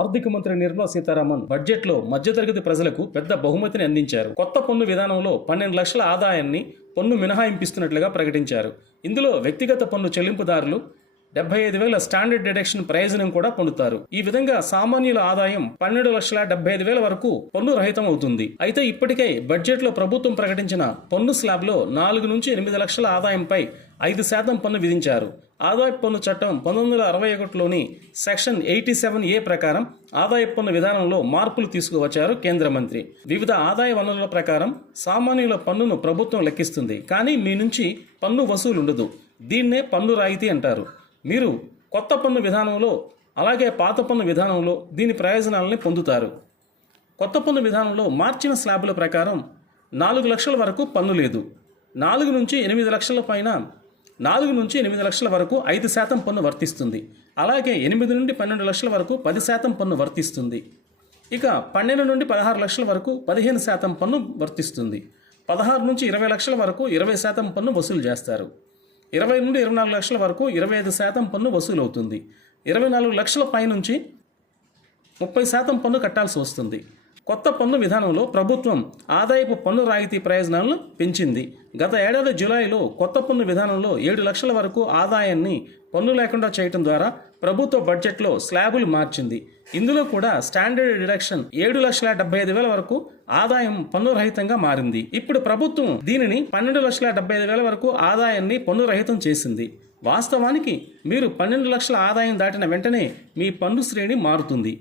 ఆర్థిక మంత్రి నిర్మలా సీతారామన్ బడ్జెట్లో మధ్యతరగతి ప్రజలకు పెద్ద బహుమతిని అందించారు. కొత్త పన్ను విధానంలో 12 లక్షల ఆదాయాన్ని పన్ను మినహాయింపిస్తున్నట్లుగా ప్రకటించారు. ఇందులో వ్యక్తిగత పన్ను చెల్లింపుదారులు 75,000 స్టాండర్డ్ డిడక్షన్ ప్రయోజనం కూడా పొందుతారు. ఈ విధంగా సామాన్యుల ఆదాయం 12,75,000 వరకు పన్ను రహితం అవుతుంది. అయితే ఇప్పటికే బడ్జెట్లో ప్రభుత్వం ప్రకటించిన పన్ను స్లాబ్లో 4 నుంచి 8 లక్షల ఆదాయంపై 5% పన్ను విధించారు. ఆదాయపు పన్ను చట్టం 1961లోని సెక్షన్ 87A ప్రకారం ఆదాయపు పన్ను విధానంలో మార్పులు తీసుకువచ్చారు కేంద్ర మంత్రి. వివిధ ఆదాయ వనరుల ప్రకారం సామాన్యుల పన్నును ప్రభుత్వం లెక్కిస్తుంది, కానీ మీ నుంచి పన్ను వసూలు ఉండదు. దీన్నే పన్ను రాయితీ అంటారు. మీరు కొత్త పన్ను విధానంలో అలాగే పాత పన్ను విధానంలో దీని ప్రయోజనాలని పొందుతారు. కొత్త పన్ను విధానంలో మార్చిన స్లాబుల ప్రకారం 4 లక్షల వరకు పన్ను లేదు. 4 నుంచి 8 లక్షల పైన 4 నుంచి 8 లక్షల వరకు 5% పన్ను వర్తిస్తుంది. అలాగే 8 నుండి 12 లక్షల వరకు 10% పన్ను వర్తిస్తుంది. ఇక 12 నుండి 16 లక్షల వరకు 15% పన్ను వర్తిస్తుంది. 16 నుంచి 20 లక్షల వరకు 20% పన్ను వసూలు చేస్తారు. 20 నుండి 24 లక్షల వరకు 25% పన్ను వసూలు అవుతుంది. 24 లక్షల పై నుంచి 30% పన్ను కట్టాల్సి వస్తుంది. కొత్త పన్ను విధానంలో ప్రభుత్వం ఆదాయపు పన్ను రాయితీ ప్రయోజనాలను పెంచింది. గత ఏడాది జూలైలో కొత్త పన్ను విధానంలో 7 లక్షల వరకు ఆదాయాన్ని పన్ను లేకుండా చేయడం ద్వారా ప్రభుత్వ బడ్జెట్లో స్లాబులు మార్చింది. ఇందులో కూడా స్టాండర్డ్ డిడక్షన్ 7,75,000 వరకు ఆదాయం పన్ను రహితంగా మారింది. ఇప్పుడు ప్రభుత్వం దీనిని 12,75,000 వరకు ఆదాయాన్ని పన్ను రహితం చేసింది. వాస్తవానికి మీరు 12 లక్షల ఆదాయం దాటిన వెంటనే మీ పన్ను శ్రేణి మారుతుంది.